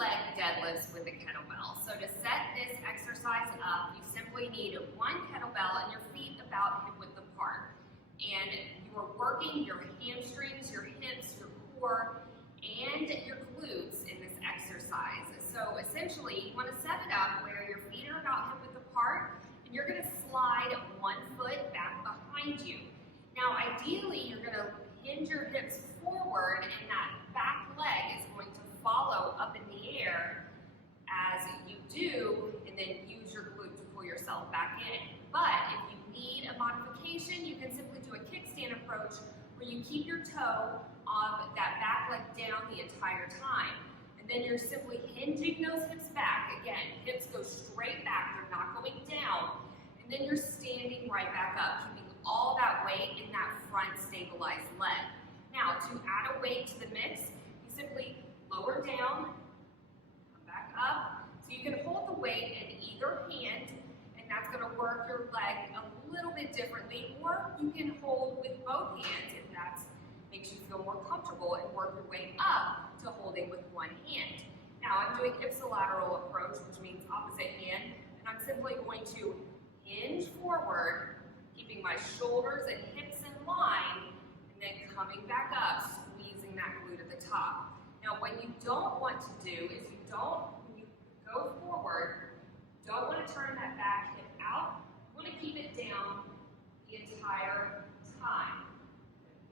leg deadlifts with a kettlebell. So to set this exercise up, you simply need one kettlebell and your feet about hip width apart. And you're working your hamstrings, your hips, your core, and your glutes in this exercise. So essentially, you want to set it up where your feet are about hip width apart, and you're going to slide one foot back behind you. Now, ideally, you're going to hinge your hips forward, and that back leg is going to follow up in the air as you do, and then use your glute to pull yourself back in. But if you need a modification, you can simply do a kickstand approach where you keep your toe on that back leg down the entire time. And then you're simply hinging those hips back. Again, hips go straight back, they're not going down. And then you're standing right back up, keeping all that weight in that front stabilized leg. Now, to add a weight to the mix, you simply lower down, come back up. So you can hold the weight in either hand, and that's going to work your leg a little bit differently, or you can hold with both hands if that makes you feel more comfortable, and work your way up to holding with one hand. Now, I'm doing ipsilateral approach, which means opposite hand, and I'm simply going to hinge forward, keeping my shoulders and hips in line, and then coming back up, squeezing that glute at the top. Now, what you don't want to do is when you go forward, don't want to turn that back hip out. You want to keep it down the entire time.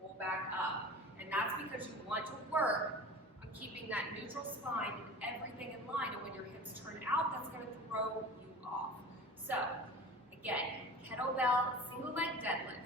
Pull back up. And that's because you want to work on keeping that neutral spine and everything in line. And when your hips turn out, that's going to throw you off. So, again, kettlebell, single leg deadlift.